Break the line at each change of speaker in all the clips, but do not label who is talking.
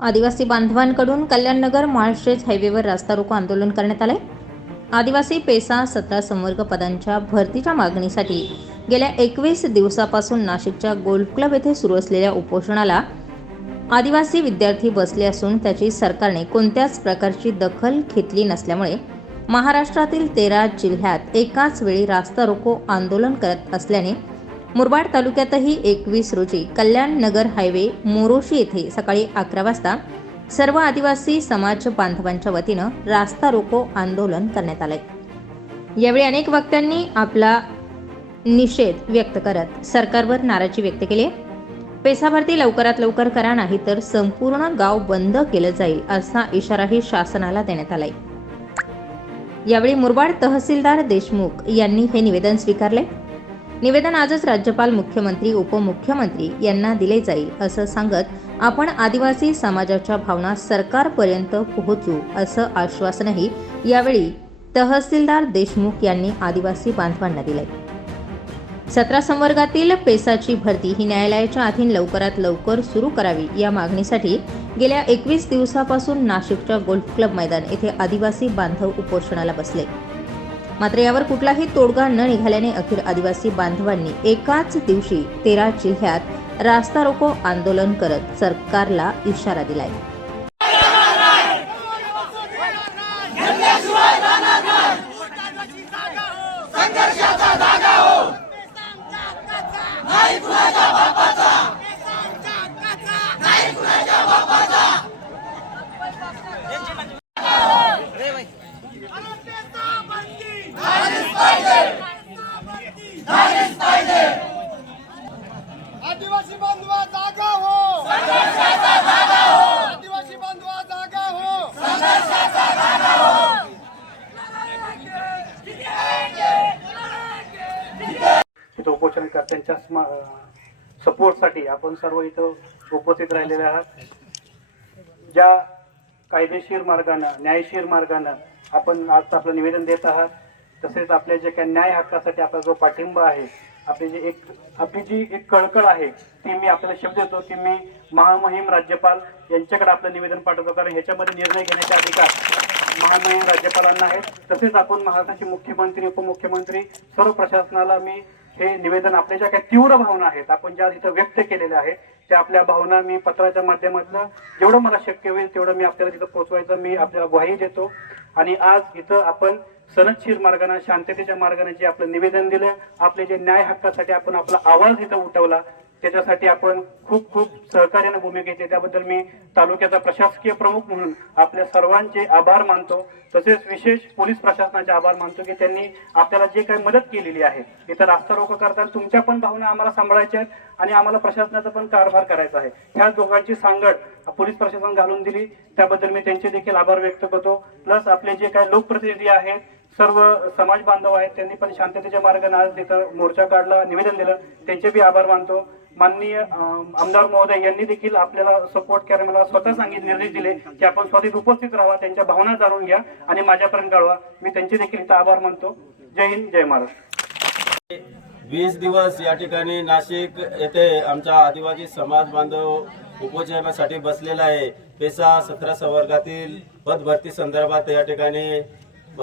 आदिवासी बांधवांकडून कल्याणनगर माळशेज हायवेवर रास्ता रोको आंदोलन करण्यात आले आदिवासी पेसा सतरा संवर्ग पदांच्या भरतीच्या मागणीसाठी गेल्या एकवीस दिवसापासून नाशिकच्या गोल्फ क्लब येथे सुरू असलेल्या उपोषणाला आदिवासी विद्यार्थी बसले असून त्याची सरकारने कोणत्याच प्रकारची दखल घेतली नसल्यामुळे महाराष्ट्रातील तेरा जिल्ह्यात एकाच वेळी रास्ता रोको आंदोलन करत असल्याने मुरबाड तालुक्यातही एकवीस रोजी कल्याण नगर हायवे मोरोशी येथे सकाळी अकरा वाजता सर्व आदिवासी समाज बांधवांच्या वतीनं रास्ता रोको आंदोलन करण्यात आलंय. यावेळी अनेक वक्त्यांनी आपला निषेध व्यक्त करत सरकारवर नाराजी व्यक्त केली आहे. पेसा भरती लवकरात लवकर करा नाही तर संपूर्ण गाव बंद केलं जाईल असा इशाराही शासनाला देण्यात आलाय. यावेळी मुरबाड तहसीलदार देशमुख यांनी हे निवेदन स्वीकारले निवेदन आजच राज्यपाल मुख्यमंत्री उपमुख्यमंत्री यांना दिले जाईल असं सांगत आपण आदिवासी समाजाच्या भावना सरकारपर्यंत पोहोचू असं आश्वासनही यावेळी तहसीलदार देशमुख यांनी आदिवासी बांधवांना दिले सतरा संवर्गातील पेसाची भरती ही न्यायालयाच्या अधीन लवकरात लवकर सुरू करावी या मागणीसाठी गेल्या एकवीस दिवसापासून नाशिकच्या गोल्फ क्लब मैदान येथे आदिवासी बांधव उपोषणाला बसले. मात्र यावर कुठलाही तोडगा न निघाल्याने अखेर आदिवासी बांधवांनी एकाच दिवशी तेरा जिल्ह्यात रास्ता रोको आंदोलन करत सरकारला इशारा दिलाय
आदिवासी बांधवा जागा हो आदिवासी बांधवा जागा हो
इथं उपोषणकर्त्यांच्या स्मा- सपोर्टसाठी आपण सर्व इथं उपस्थित राहिलेले आहात. ज्या कायदेशीर मार्गानं न्यायशीर मार्गानं आपण आज आपलं निवेदन देत आहात तसेच आपल्या जे काही न्याय हक्कासाठी आपला जो पाठिंबा आहे आपली जी एक आपली जी एक कळकळ आहे ती मी आपल्याला शब्द देतो की मी महामहिम राज्यपाल यांच्याकडे आपलं निवेदन पाठवतो. कारण ह्याच्यामध्ये निर्णय घेण्याचे अधिकार महामहिम राज्यपालांना आहेत. तसेच आपण महाराष्ट्राचे मुख्यमंत्री उपमुख्यमंत्री सर्व प्रशासनाला मी हे निवेदन आपल्या ज्या काही तीव्र भावना आहेत आपण ज्या इथं व्यक्त केलेल्या आहेत त्या आपल्या भावना मी पत्राच्या माध्यमातून जेवढं मला शक्य होईल तेवढं मी आपल्याला तिथं पोहोचवायचं मी आपल्याला ग्वाही देतो. आणि आज इथं आपण सनदशीर मार्गाने शांततेच्या मार्गाने जे आपलं निवेदन दिलं आपले जे न्याय हक्कासाठी आपण आपला आवाज इथं उठवला त्याच्यासाठी आपण खूप खूप सहकार्याने भूमिका घेतली. त्याबद्दल मी तालुक्याचा प्रशासकीय प्रमुख म्हणून आपल्या सर्वांचे आभार मानतो. तसेच विशेष पोलीस प्रशासनाचे आभार मानतो की त्यांनी आपल्याला जे काही मदत केलेली आहे इथं रास्ता रोको करताना तुमच्या पण भावना आम्हाला सांभाळायच्या आहेत आणि आम्हाला प्रशासनाचा पण कारभार करायचा आहे. ह्या दोघांची सांगड पोलीस प्रशासन घालून दिली. त्याबद्दल मी त्यांचे देखील आभार व्यक्त करतो. प्लस आपले जे काही लोकप्रतिनिधी आहेत सर्व समाज बांधव आहेत त्यांनी पण शांततेच्या मार्गाने आज तिथं मोर्चा काढला निवेदन दिलं. त्यांचे बी आभार मानतो. माननीय आमदार महोदय यांनी देखील आपल्याला सपोर्ट करायला मला स्वतः सांगितले निर्देश दिले की आपण स्वतः उपस्थित राहा त्यांच्या भावना जाणून घ्या आणि माझ्यापर्यंत कळवा. मी त्यांचे देखील इथं आभार मानतो. जय हिंद जय महाराष्ट्र.
वीस दिवस या ठिकाणी नाशिक येथे आमचा आदिवासी समाज बांधव उपोषणासाठी बसलेला आहे. पेसा सतरा संवर्गातील पदभरती संदर्भात या ठिकाणी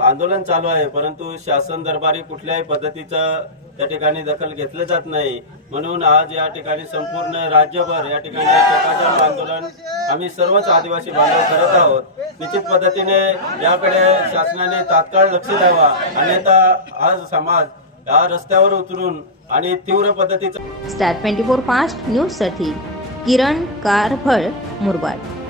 आंदोलन चालू आहे परंतु शासन दरबारी कुठल्याही पद्धतीचं त्या ठिकाणी दखल घेतलं जात नाही. म्हणून आज या ठिकाणी संपूर्ण राज्यभर या ठिकाणी चक्काजाम आंदोलन आम्ही सर्वच आदिवासी बांधव करत आहोत. निश्चित पद्धतीने याकडे शासनाने तात्काळ लक्ष द्यावा. अन्यथा आज समाज या रस्त्यावर उतरून आणि तीव्र पद्धतीचं
स्टार ट्वेंटी फोर फास्ट न्यूजसाठी किरण कारभळ मुरबाड.